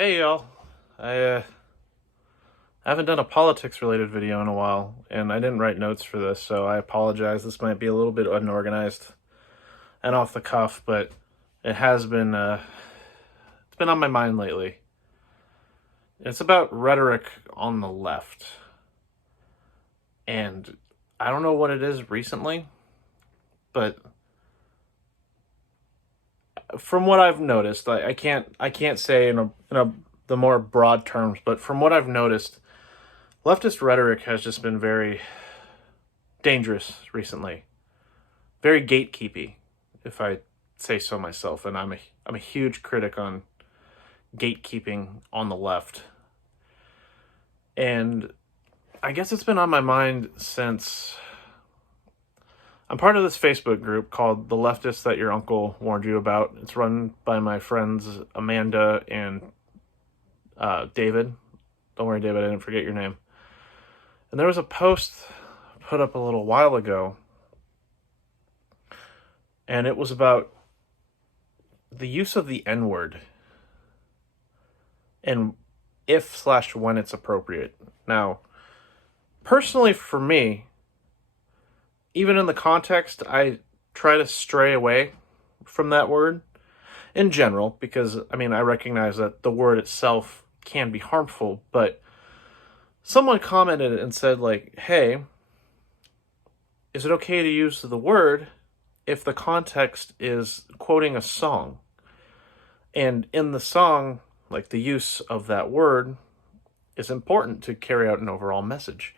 Hey y'all, I haven't done a politics related video in a while, and I didn't write notes for this, so I apologize. This might be a little bit unorganized and off the cuff, but it has been it's been on my mind lately. It's about rhetoric on the left, and I don't know what it is recently, but from what I've noticed, I can't say in the more broad terms, but from what I've noticed, leftist rhetoric has just been very dangerous recently, very gatekeepy, if I say so myself. And I'm a huge critic on gatekeeping on the left, and I guess it's been on my mind since I'm part of this Facebook group called The Leftist That Your Uncle Warned You About. It's run by my friends Amanda and David. Don't worry, David, I didn't forget your name. And there was a post put up a little while ago, and it was about the use of the N-word and if/when it's appropriate. Now, personally for me, even in the context, I try to stray away from that word in general, because, I mean, I recognize that the word itself can be harmful, but someone commented and said, like, hey, is it okay to use the word if the context is quoting a song? And in the song, like, the use of that word is important to carry out an overall message.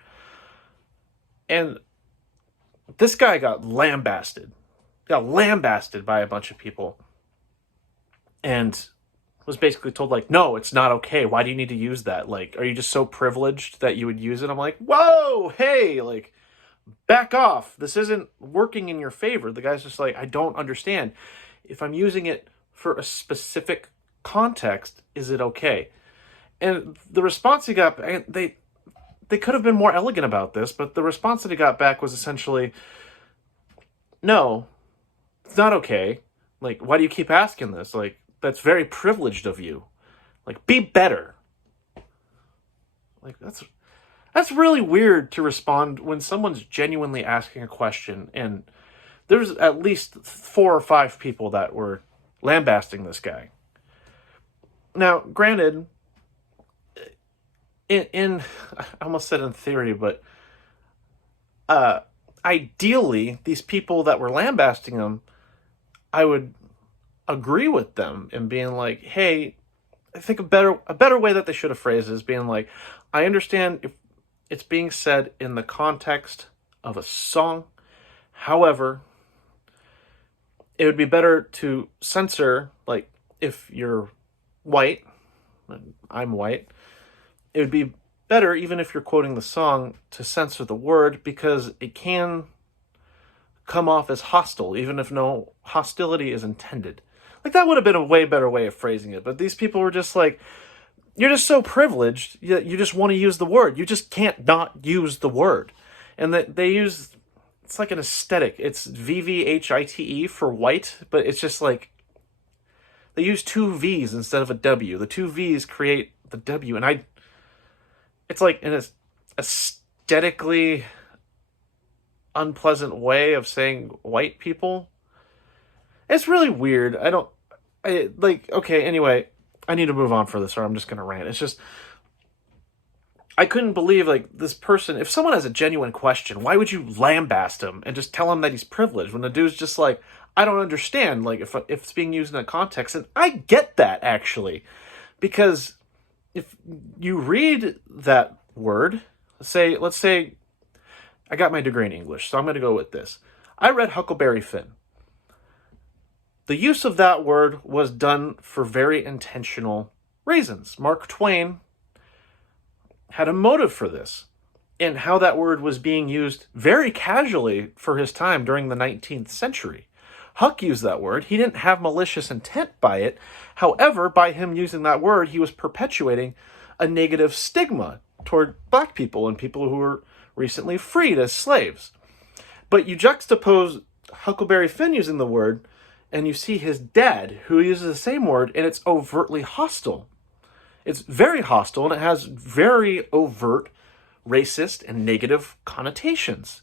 And this guy got lambasted by a bunch of people, and was basically told, like, no, it's not okay. Why do you need to use that? Like, are you just so privileged that you would use it? I'm like, whoa, hey, like, back off. This isn't working in your favor. The guy's just like, I don't understand. If I'm using it for a specific context, is it okay? And the response he got, they could have been more elegant about this, but the response that he got back was essentially, no, it's not okay. Like, why do you keep asking this? Like, that's very privileged of you. Like, be better. Like, that's really weird to respond when someone's genuinely asking a question, and there's at least 4 or 5 people that were lambasting this guy. Now, granted, in I almost said in theory, but ideally, these people that were lambasting him, I would agree with them in being like, hey, I think a better way that they should have phrased it is being like, I understand if it's being said in the context of a song. However, it would be better to censor, like, if you're white, and I'm white, it would be better, even if you're quoting the song, to censor the word, because it can come off as hostile, even if no hostility is intended. Like, that would have been a way better way of phrasing it. But these people were just like, you're just so privileged, you just want to use the word. You just can't not use the word. And that they use, it's like an aesthetic. It's VVHITE for white, but it's just like, they use 2 V's instead of a W. The 2 V's create the W. And it's like an aesthetically unpleasant way of saying white people. It's really weird. Okay, anyway, I need to move on for this, or I'm just going to rant. It's just, I couldn't believe, like, this person, if someone has a genuine question, why would you lambast him and just tell him that he's privileged when the dude's just like, I don't understand, like, if it's being used in a context. And I get that, actually, because if you read that word, let's say I got my degree in English, so I'm going to go with this. I read Huckleberry Finn. The use of that word was done for very intentional reasons. Mark Twain had a motive for this, and how that word was being used very casually for his time during the 19th century. Huck used that word. He didn't have malicious intent by it. However, by him using that word, he was perpetuating a negative stigma toward black people and people who were recently freed as slaves. But you juxtapose Huckleberry Finn using the word, and you see his dad, who uses the same word, and it's overtly hostile. It's very hostile, and it has very overt racist and negative connotations.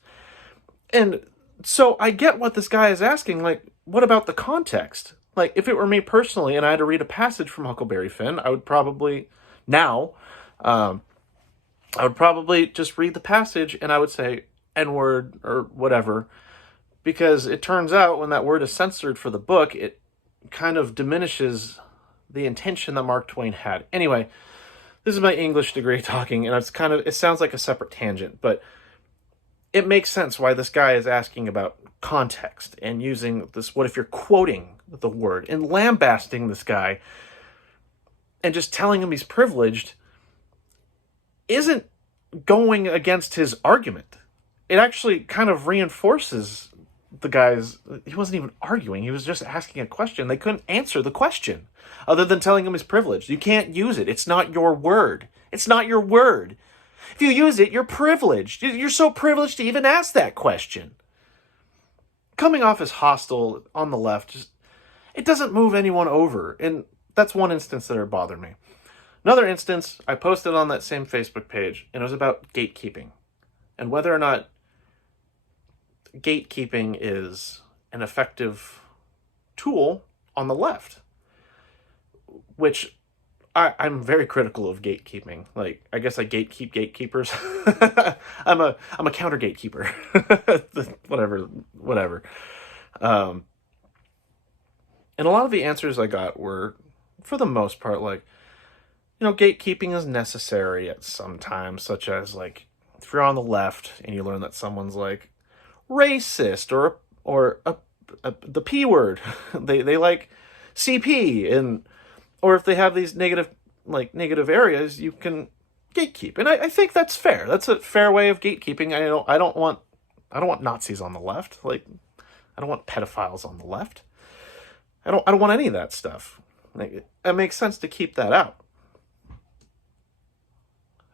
And so I get what this guy is asking, like, what about the context? Like, if it were me personally and I had to read a passage from Huckleberry Finn, I would probably, now, I would probably just read the passage and I would say N-word or whatever, because it turns out when that word is censored for the book, it kind of diminishes the intention that Mark Twain had. Anyway, this is my English degree talking, and it sounds like a separate tangent, but it makes sense why this guy is asking about context and using this, what if you're quoting the word, and lambasting this guy and just telling him he's privileged isn't going against his argument. It actually kind of reinforces the guy's, he wasn't even arguing, he was just asking a question. They couldn't answer the question other than telling him he's privileged. You can't use it. It's not your word. It's not your word. If you use it, you're privileged. You're so privileged to even ask that question. Coming off as hostile on the left, it doesn't move anyone over. And that's one instance that it bothered me. Another instance, I posted on that same Facebook page, and it was about gatekeeping. And whether or not gatekeeping is an effective tool on the left. Which I'm very critical of gatekeeping. Like, I guess I gatekeep gatekeepers. I'm a counter gatekeeper. whatever. And a lot of the answers I got were, for the most part, like, gatekeeping is necessary at some times, such as, like, if you're on the left and you learn that someone's, like, racist or the P word, they like CP, or if they have these negative areas, you can gatekeep. And I think that's fair. That's a fair way of gatekeeping. I don't want Nazis on the left. Like, I don't want pedophiles on the left. I don't want any of that stuff. Like, it makes sense to keep that out.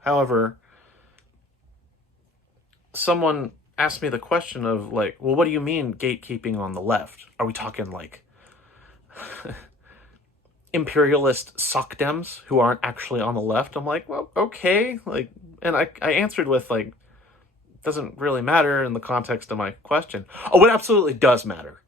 However, someone asked me the question of, like, well, what do you mean gatekeeping on the left? Are we talking, like, imperialist sock dems who aren't actually on the left? I'm like, well, okay. Like, and I answered with, like, doesn't really matter in the context of my question. Oh, it absolutely does matter.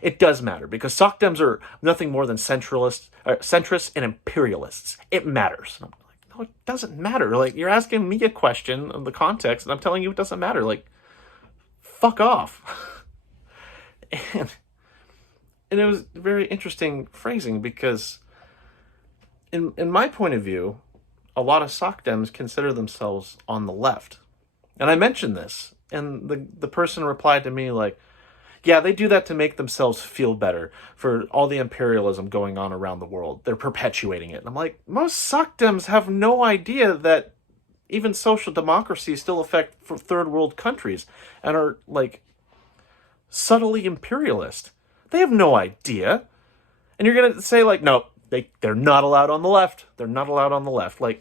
It does matter, because sock dems are nothing more than centrists and imperialists. It matters. And I'm like, no, it doesn't matter. Like, you're asking me a question of the context, and I'm telling you it doesn't matter. Like, fuck off. and it was very interesting phrasing, because in my point of view, a lot of sock dems consider themselves on the left. And I mentioned this, and the person replied to me like, yeah, they do that to make themselves feel better for all the imperialism going on around the world. They're perpetuating it. And I'm like, most sock dems have no idea that even social democracies still affect third world countries and are, like, subtly imperialist. They have no idea. And you're going to say, like, no, they're not allowed on the left. They're not allowed on the left. Like,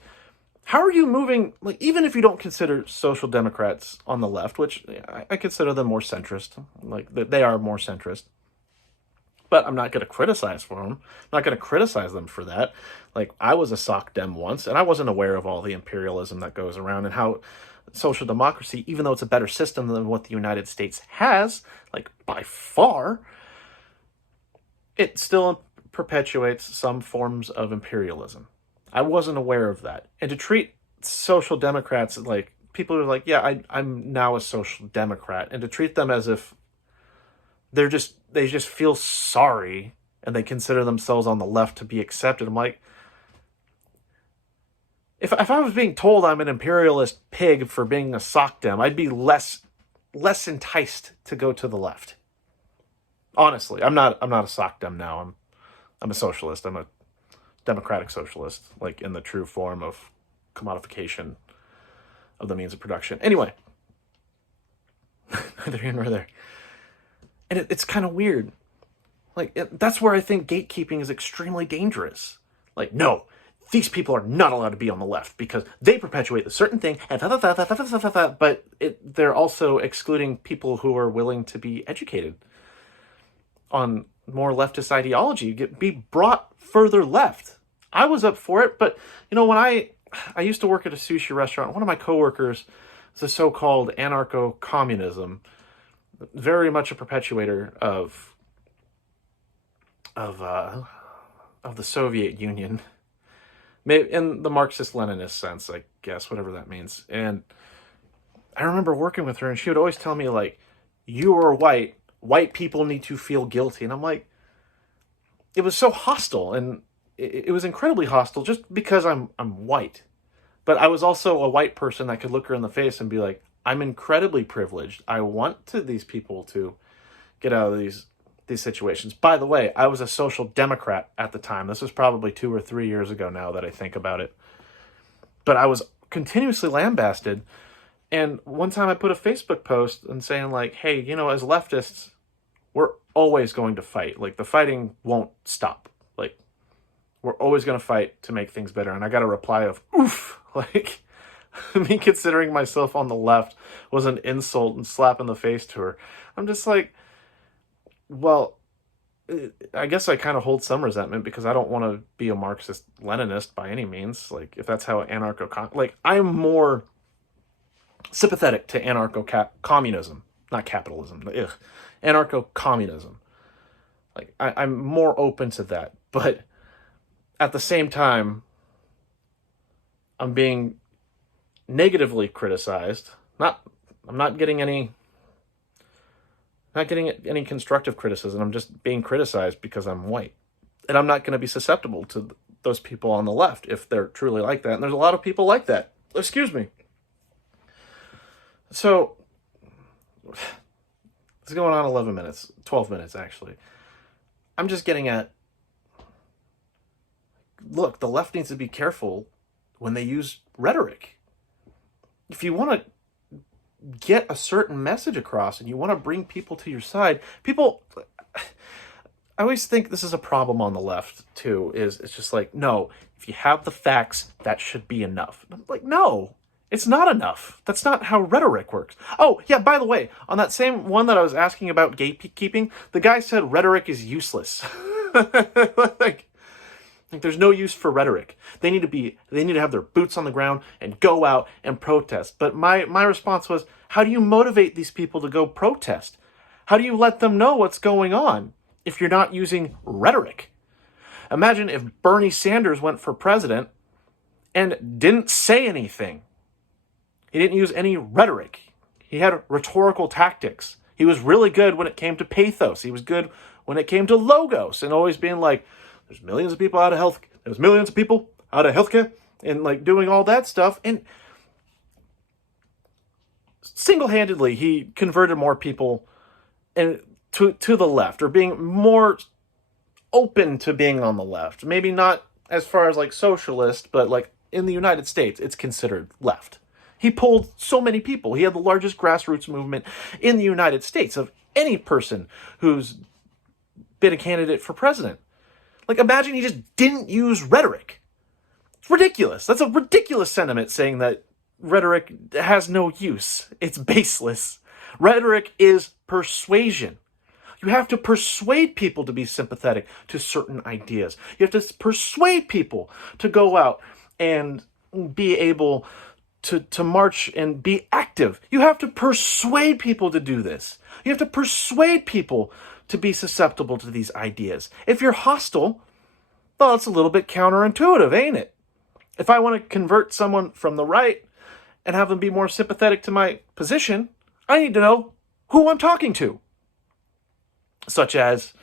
how are you moving, like, even if you don't consider social democrats on the left, which I consider them more centrist, like, they are more centrist, but I'm not going to criticize for them. I'm not going to criticize them for that. Like, I was a sock dem once, and I wasn't aware of all the imperialism that goes around, and how social democracy, even though it's a better system than what the United States has, like, by far, it still perpetuates some forms of imperialism. I wasn't aware of that. And to treat social democrats like, people are like, yeah, I'm now a social democrat, and to treat them as if they just feel sorry and they consider themselves on the left to be accepted. I'm like, if I was being told I'm an imperialist pig for being a sock dem, I'd be less enticed to go to the left. Honestly, I'm not a sock dem now. I'm a socialist. I'm a democratic socialist, like, in the true form of commodification of the means of production. Anyway, neither here nor there. And it's kind of weird. Like, that's where I think gatekeeping is extremely dangerous. Like, no, these people are not allowed to be on the left because they perpetuate a certain thing, and but they're also excluding people who are willing to be educated on more leftist ideology, be brought further left. I was up for it, but when I used to work at a sushi restaurant, one of my coworkers is a so-called anarcho-communism, very much a perpetuator of the Soviet Union, maybe in the Marxist-Leninist sense, I guess, whatever that means. And I remember working with her, and she would always tell me, like, you are white people need to feel guilty. And I'm like, it was so hostile, and it was incredibly hostile just because I'm white. But I was also a white person that could look her in the face and be like, I'm incredibly privileged. I want these people to get out of these situations. By the way, I was a social democrat at the time. This was probably 2 or 3 years ago now that I think about it. But I was continuously lambasted. And one time I put a Facebook post and saying, like, hey, as leftists, we're always going to fight. Like, the fighting won't stop. Like, we're always going to fight to make things better. And I got a reply of, oof. Like, me considering myself on the left was an insult and slap in the face to her. I'm just like, well, I guess I kind of hold some resentment because I don't want to be a Marxist-Leninist by any means. Like, if that's how like, I'm more sympathetic to anarcho-communism, not capitalism. Ugh. Anarcho-communism. Like, I'm more open to that. But at the same time, I'm being negatively criticized. I'm not getting any constructive criticism. I'm just being criticized because I'm white. And I'm not going to be susceptible to those people on the left if they're truly like that. And there's a lot of people like that. Excuse me. So, it's going on 11 minutes, 12 minutes actually. I'm just getting at, look, the left needs to be careful when they use rhetoric. If you want to get a certain message across and you want to bring people to your side, I always think this is a problem on the left too, it's just like, no, if you have the facts, that should be enough. I'm like, no, it's not enough. That's not how rhetoric works. Oh, yeah, by the way, on that same one that I was asking about gatekeeping, the guy said rhetoric is useless. Like, there's no use for rhetoric. They need to have their boots on the ground and go out and protest. But my response was, how do you motivate these people to go protest? How do you let them know what's going on if you're not using rhetoric? Imagine if Bernie Sanders went for president and didn't say anything. He didn't use any rhetoric. He had rhetorical tactics. He was really good when it came to pathos. He was good when it came to logos and always being like, there's millions of people out of health. There's millions of people out of healthcare, and like doing all that stuff. And single-handedly, he converted more people to the left, or being more open to being on the left. Maybe not as far as like socialist, but like in the United States, it's considered left. He pulled so many people. He had the largest grassroots movement in the United States of any person who's been a candidate for president. Like, imagine he just didn't use rhetoric. It's ridiculous. That's a ridiculous sentiment, saying that rhetoric has no use. It's baseless. Rhetoric is persuasion. You have to persuade people to be sympathetic to certain ideas. You have to persuade people to go out and be able to march and be active. You have to persuade people to do this. You have to persuade people to be susceptible to these ideas. If you're hostile, well, it's a little bit counterintuitive, ain't it? If I want to convert someone from the right and have them be more sympathetic to my position, I need to know who I'm talking to. Such as,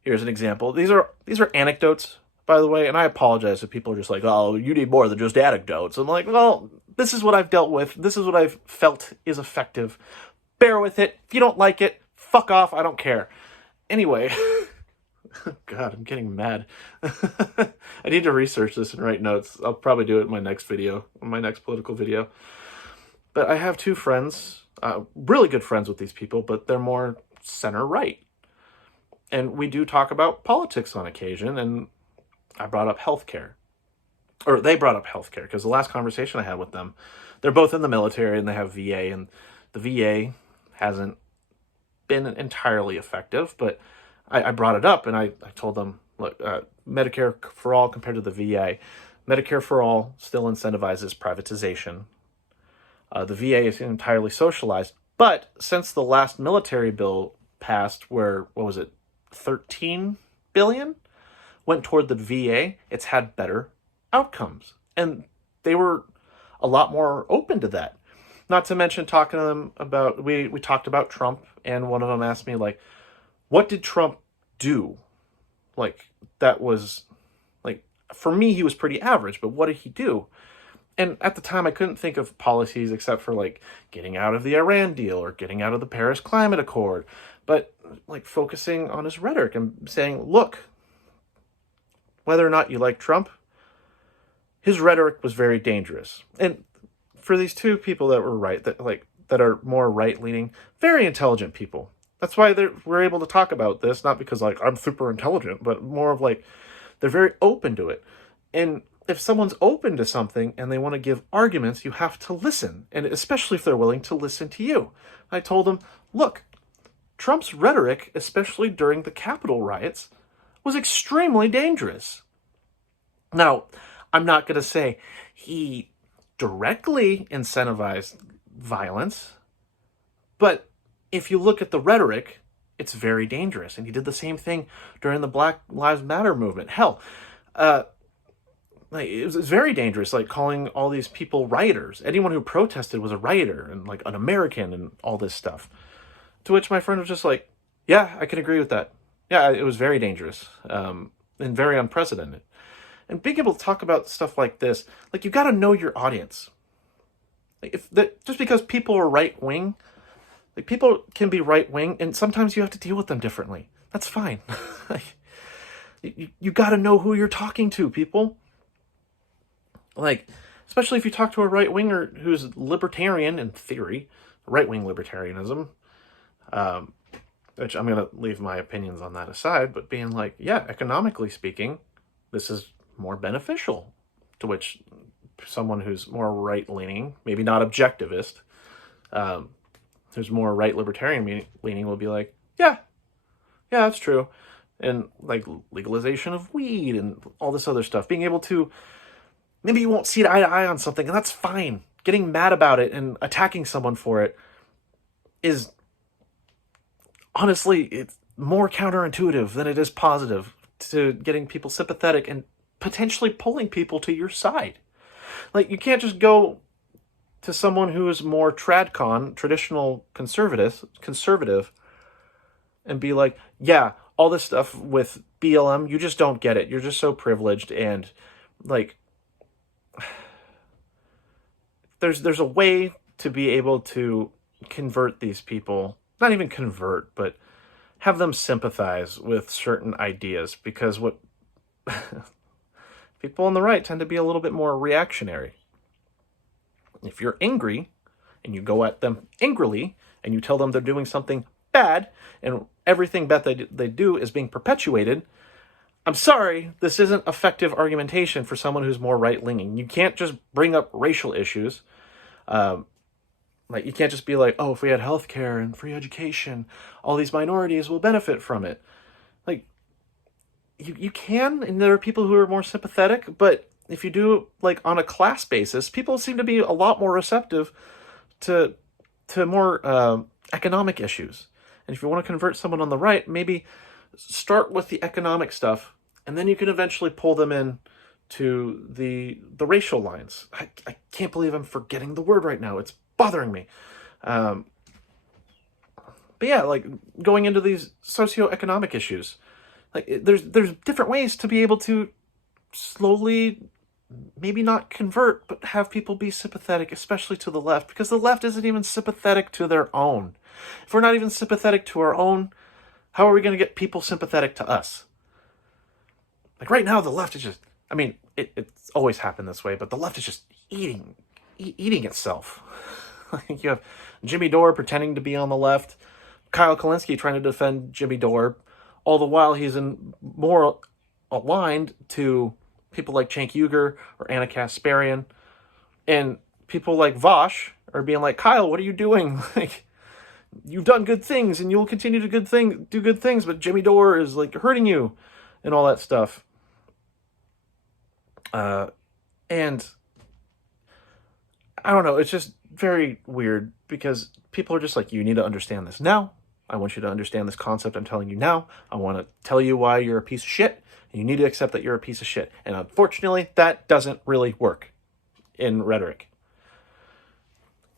here's an example. These are anecdotes, by the way, and I apologize if people are just like, oh, you need more than just anecdotes. I'm like, well, this is what I've dealt with. This is what I've felt is effective. Bear with it. If you don't like it, fuck off. I don't care. Anyway, God, I'm getting mad. I need to research this and write notes. I'll probably do it in my next video, my next political video. But I have two friends, really good friends with these people, but they're more center-right. And we do talk about politics on occasion, and I brought up healthcare. Or they brought up healthcare, because the last conversation I had with them, they're both in the military and they have VA, and the VA hasn't been entirely effective, but I brought it up and I told them, Look, Medicare for all compared to the VA. Medicare for all still incentivizes privatization. The VA is entirely socialized. But since the last military bill passed, where, what was it, 13 billion went toward the VA, it's had better outcomes. And they were a lot more open to that. Not to mention talking to them about, we talked about Trump, and one of them asked me, like, what did Trump do? Like, that was, like, for me, he was pretty average, but what did he do? And at the time, I couldn't think of policies except for, like, getting out of the Iran deal or getting out of the Paris Climate Accord. But, like, focusing on his rhetoric and saying, look, whether or not you like Trump, his rhetoric was very dangerous. And for these two people that were right, that are more right-leaning, very intelligent people. That's why we're able to talk about this, not because, like, I'm super intelligent, but more of, like, they're very open to it. And if someone's open to something and they want to give arguments, you have to listen, and especially if they're willing to listen to you. I told them, look, Trump's rhetoric, especially during the Capitol riots, was extremely dangerous. Now, I'm not going to say he directly incentivized violence, but if you look at the rhetoric, it's very dangerous. And he did the same thing during the Black Lives Matter movement. Hell, it was very dangerous, like calling all these people rioters. Anyone who protested was a rioter and like an American and all this stuff. To which my friend was just like, yeah, I can agree with that. Yeah, it was very dangerous and very unprecedented. And being able to talk about stuff like this, like, you got to know your audience. Like, just because people are right wing, like, people can be right wing, and sometimes you have to deal with them differently. That's fine. You got to know who you're talking to, people. Like, especially if you talk to a right winger who's libertarian in theory, right wing libertarianism. Which I'm gonna leave my opinions on that aside, but being like, yeah, economically speaking, this is more beneficial. To which someone who's more right-leaning, maybe not objectivist, who's more right libertarian leaning will be like, yeah, that's true. And like legalization of weed and all this other stuff, being able to, maybe you won't see eye to eye on something, and that's fine. Getting mad about it and attacking someone for it is, honestly, it's more counterintuitive than it is positive to getting people sympathetic and potentially pulling people to your side. Like, you can't just go to someone who is more tradcon, traditional conservative, and be like, yeah, all this stuff with BLM, you just don't get it. You're just so privileged, and, like, there's a way to be able to convert these people, not even convert, but have them sympathize with certain ideas, because what people on the right tend to be a little bit more reactionary. If you're angry and you go at them angrily and you tell them they're doing something bad and everything bad they do is being perpetuated, I'm sorry, this isn't effective argumentation for someone who's more right-leaning. You can't just bring up racial issues. Like, you can't just be like, oh, if we had healthcare and free education, all these minorities will benefit from it. Like, you can, and there are people who are more sympathetic, but if you do, like, on a class basis, people seem to be a lot more receptive to more economic issues. And if you want to convert someone on the right, maybe start with the economic stuff, and then you can eventually pull them in to the racial lines. I can't believe I'm forgetting the word right now. It's bothering me. But yeah, like, going into these socioeconomic issues, like, there's different ways to be able to slowly, maybe not convert, but have people be sympathetic, especially to the left, because the left isn't even sympathetic to their own. If we're not even sympathetic to our own, how are we going to get people sympathetic to us? Like, right now, the left is just, I mean, it's always happened this way, but the left is just eating itself. Like, you have Jimmy Dore pretending to be on the left, Kyle Kalinske trying to defend Jimmy Dore, all the while he's more aligned to people like Cenk Uygur or Anna Kasparian, and people like Vosh are being like, Kyle, what are you doing? Like, you've done good things and you'll continue to do good things, but Jimmy Dore is, like, hurting you. and all that stuff. And I don't know, it's just very weird because people are just like, you need to understand this now. I want you to understand this concept I'm telling you now. I want to tell you why you're a piece of shit, and you need to accept that you're a piece of shit. And unfortunately, that doesn't really work in rhetoric.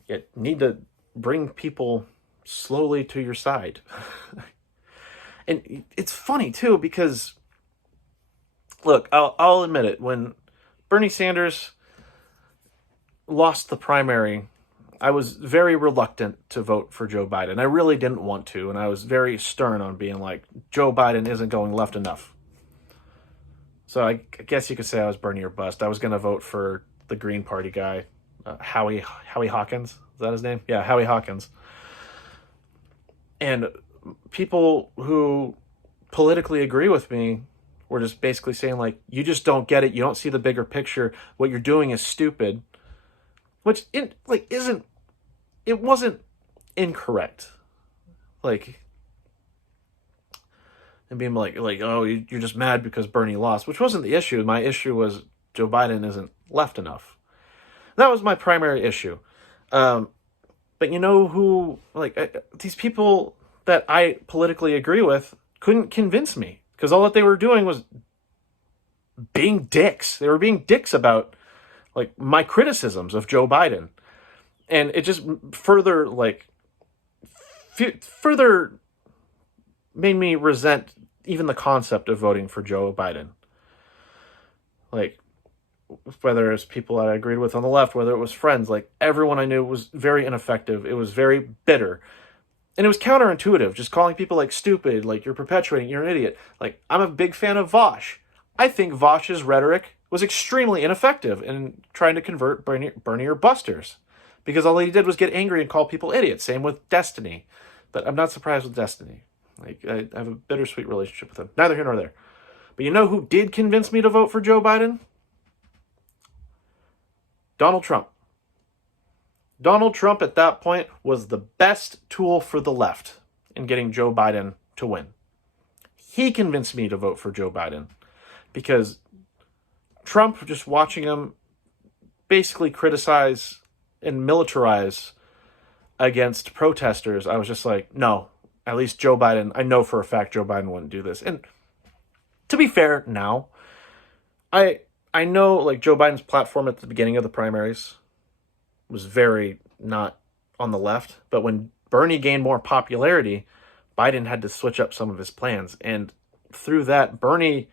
You need to bring people slowly to your side. And it's funny, too, because, look, I'll admit it. When Bernie Sanders lost the primary, I was very reluctant to vote for Joe Biden. I really didn't want to, and I was very stern on being like, Joe Biden isn't going left enough. So I guess you could say I was Bernie or bust. I was going to vote for the Green Party guy, Howie Hawkins. Is that his name? Yeah, Howie Hawkins. And people who politically agree with me were just basically saying, like, you just don't get it. You don't see the bigger picture. What you're doing is stupid. Which, it wasn't incorrect. Like, and being like, oh, you're just mad because Bernie lost, which wasn't the issue. My issue was Joe Biden isn't left enough. That was my primary issue. But you know who, these people that I politically agree with couldn't convince me, because all that they were doing was being dicks. They were being dicks about, like, my criticisms of Joe Biden. And it just further made me resent even the concept of voting for Joe Biden. Like, whether it's people that I agreed with on the left, whether it was friends, like, everyone I knew was very ineffective. It was very bitter. And it was counterintuitive, just calling people, like, stupid, like, you're perpetuating, you're an idiot. Like, I'm a big fan of Vosh. I think Vosh's rhetoric was extremely ineffective in trying to convert Bernie or busters, because all he did was get angry and call people idiots. Same with Destiny. But I'm not surprised with Destiny. Like, I have a bittersweet relationship with him. Neither here nor there. But you know who did convince me to vote for Joe Biden? Donald Trump. Donald Trump at that point was the best tool for the left in getting Joe Biden to win. He convinced me to vote for Joe Biden because Trump, just watching him basically criticize and militarize against protesters, I was just like, no, at least Joe Biden, I know for a fact Joe Biden wouldn't do this. And to be fair, now, I know, like, Joe Biden's platform at the beginning of the primaries was very not on the left, but when Bernie gained more popularity, Biden had to switch up some of his plans. And through that, Bernie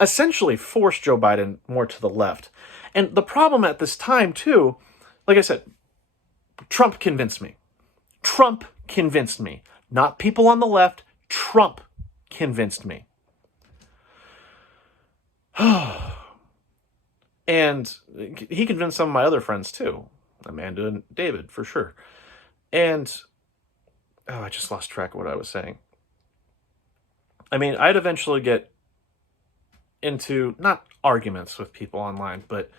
essentially forced Joe Biden more to the left. And the problem at this time, too, like I said, Trump convinced me. Trump convinced me. Not people on the left. Trump convinced me. And he convinced some of my other friends, too. Amanda and David, for sure. And, I just lost track of what I was saying. I mean, I'd eventually get into, not arguments with people online, but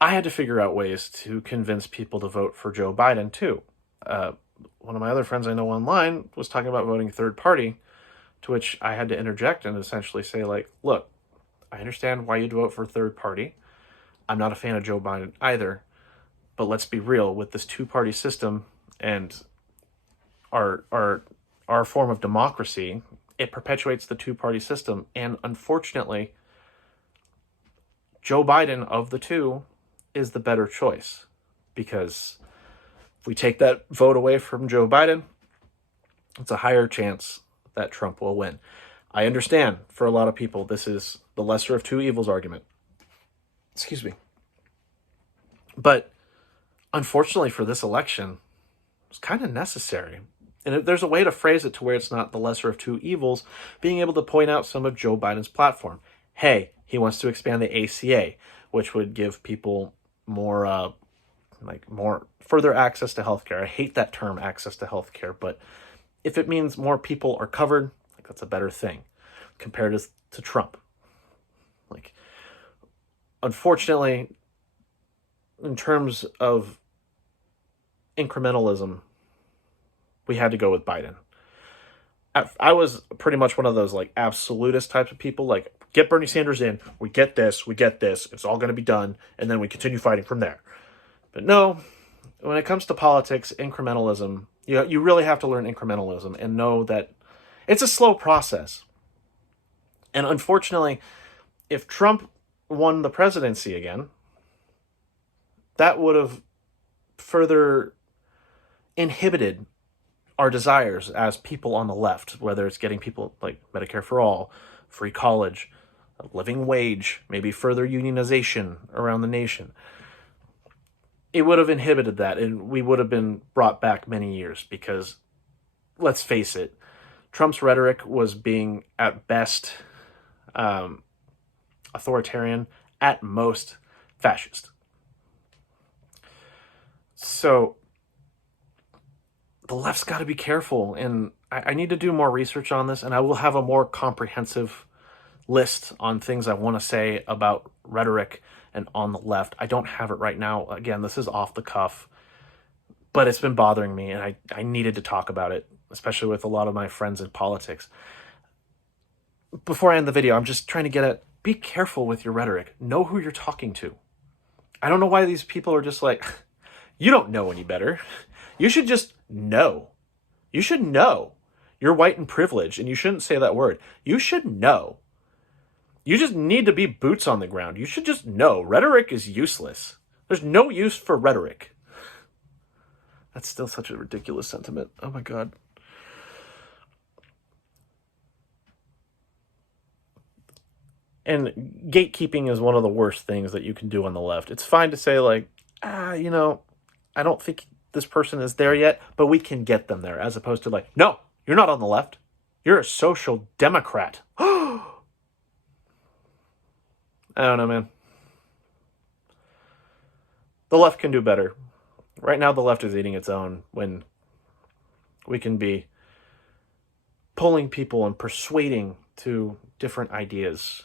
I had to figure out ways to convince people to vote for Joe Biden, too. One of my other friends I know online was talking about voting third party, to which I had to interject and essentially say, like, look, I understand why you'd vote for third party. I'm not a fan of Joe Biden either. But let's be real, with this two-party system and our form of democracy, it perpetuates the two-party system. And unfortunately, Joe Biden of the two is the better choice. Because if we take that vote away from Joe Biden, it's a higher chance that Trump will win. I understand, for a lot of people, this is the lesser of two evils argument. Excuse me. But unfortunately for this election, it's kind of necessary. And if there's a way to phrase it to where it's not the lesser of two evils, being able to point out some of Joe Biden's platform. Hey, he wants to expand the ACA, which would give people more further access to healthcare. I hate that term, access to healthcare, but if it means more people are covered, like, that's a better thing compared to Trump. Like, unfortunately, in terms of incrementalism, we had to go with Biden. I was pretty much one of those like absolutist types of people, like get Bernie Sanders in, we get this, it's all going to be done, and then we continue fighting from there. But no, when it comes to politics, incrementalism, you really have to learn incrementalism and know that it's a slow process. And unfortunately, if Trump won the presidency again, that would have further inhibited our desires as people on the left, whether it's getting people like Medicare for all, free college, a living wage, maybe further unionization around the nation. It would have inhibited that, and we would have been brought back many years because, let's face it, Trump's rhetoric was being, at best, authoritarian, at most, fascist. So the left's got to be careful, and I need to do more research on this, and I will have a more comprehensive list on things I want to say about rhetoric and on the left. I don't have it right now. Again, this is off the cuff, but it's been bothering me, and I needed to talk about it, especially with a lot of my friends in politics. Before I end the video, I'm just trying to get at, be careful with your rhetoric. Know who you're talking to. I don't know why these people are just like, you don't know any better. You should just know. You should know. You're white and privileged, and you shouldn't say that word. You should know. You just need to be boots on the ground. You should just know. Rhetoric is useless. There's no use for rhetoric. That's still such a ridiculous sentiment. Oh my God. And gatekeeping is one of the worst things that you can do on the left. It's fine to say like, I don't think this person is there yet, but we can get them there, as opposed to like, no, you're not on the left. You're a social democrat. I don't know, man. The left can do better. Right now, the left is eating its own when we can be pulling people and persuading to different ideas.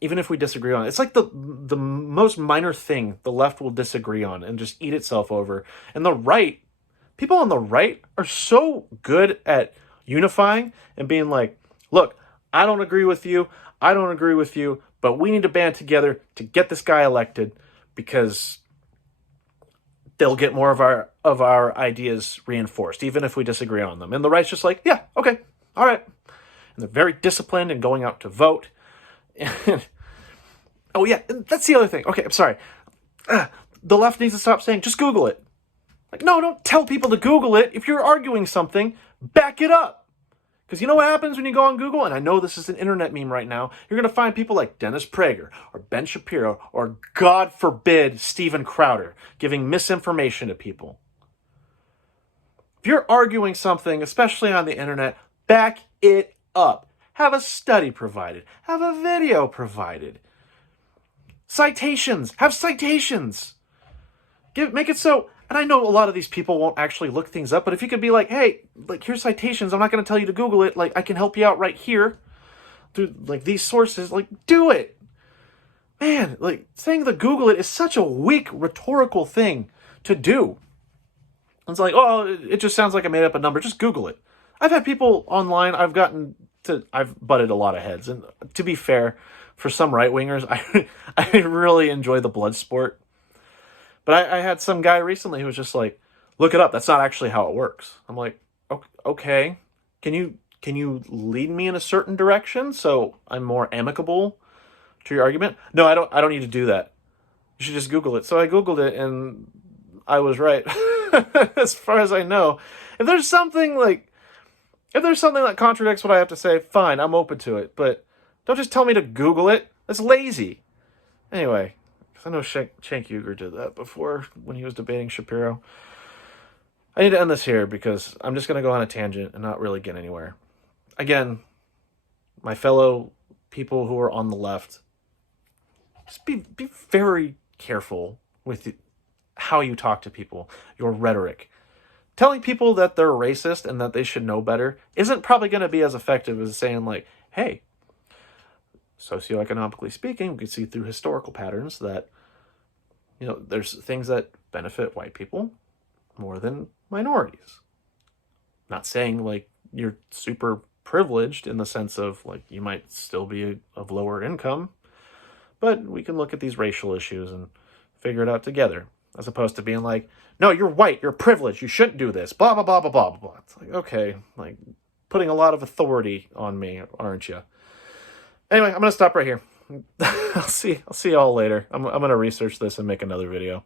Even if we disagree on it. It's like the most minor thing the left will disagree on and just eat itself over. And the right, people on the right are so good at unifying and being like, look, I don't agree with you, but we need to band together to get this guy elected because they'll get more of our ideas reinforced, even if we disagree on them. And the right's just like, yeah, okay, all right. And they're very disciplined in going out to vote. Oh, yeah, that's the other thing. Okay, I'm sorry. The left needs to stop saying, just Google it. Like, no, don't tell people to Google it. If you're arguing something, back it up. Because you know what happens when you go on Google? And I know this is an internet meme right now. You're going to find people like Dennis Prager or Ben Shapiro or, God forbid, Steven Crowder giving misinformation to people. If you're arguing something, especially on the internet, back it up. Have a study provided. Have a video provided. Citations. Have citations. Make it so... And I know a lot of these people won't actually look things up, but if you could be like, hey, like, here's citations, I'm not going to tell you to Google it, like, I can help you out right here through, like, these sources, like, do it. Man, like, saying to Google it is such a weak rhetorical thing to do. It's like, oh, it just sounds like I made up a number, just Google it. I've had people online, I've butted a lot of heads, and to be fair, for some right-wingers, I really enjoy the blood sport. But I had some guy recently who was just like, look it up. That's not actually how it works. I'm like, okay. Can you lead me in a certain direction so I'm more amicable to your argument? No, I don't need to do that. You should just Google it. So I Googled it and I was right. As far as I know. If there's something that contradicts what I have to say, fine, I'm open to it. But don't just tell me to Google it. That's lazy. Anyway. I know Cenk Uygur did that before when he was debating Shapiro. I need to end this here because I'm just going to go on a tangent and not really get anywhere. Again, my fellow people who are on the left, just be very careful with how you talk to people, your rhetoric. Telling people that they're racist and that they should know better isn't probably going to be as effective as saying like, hey, socioeconomically speaking, we can see through historical patterns that, there's things that benefit white people more than minorities. Not saying, like, you're super privileged in the sense of, like, you might still be of lower income, but we can look at these racial issues and figure it out together, as opposed to being like, no, you're white, you're privileged, you shouldn't do this, blah, blah, blah, blah, blah, blah. It's like, okay, like, putting a lot of authority on me, aren't you? Anyway, I'm going to stop right here. I'll see y'all later. I'm going to research this and make another video.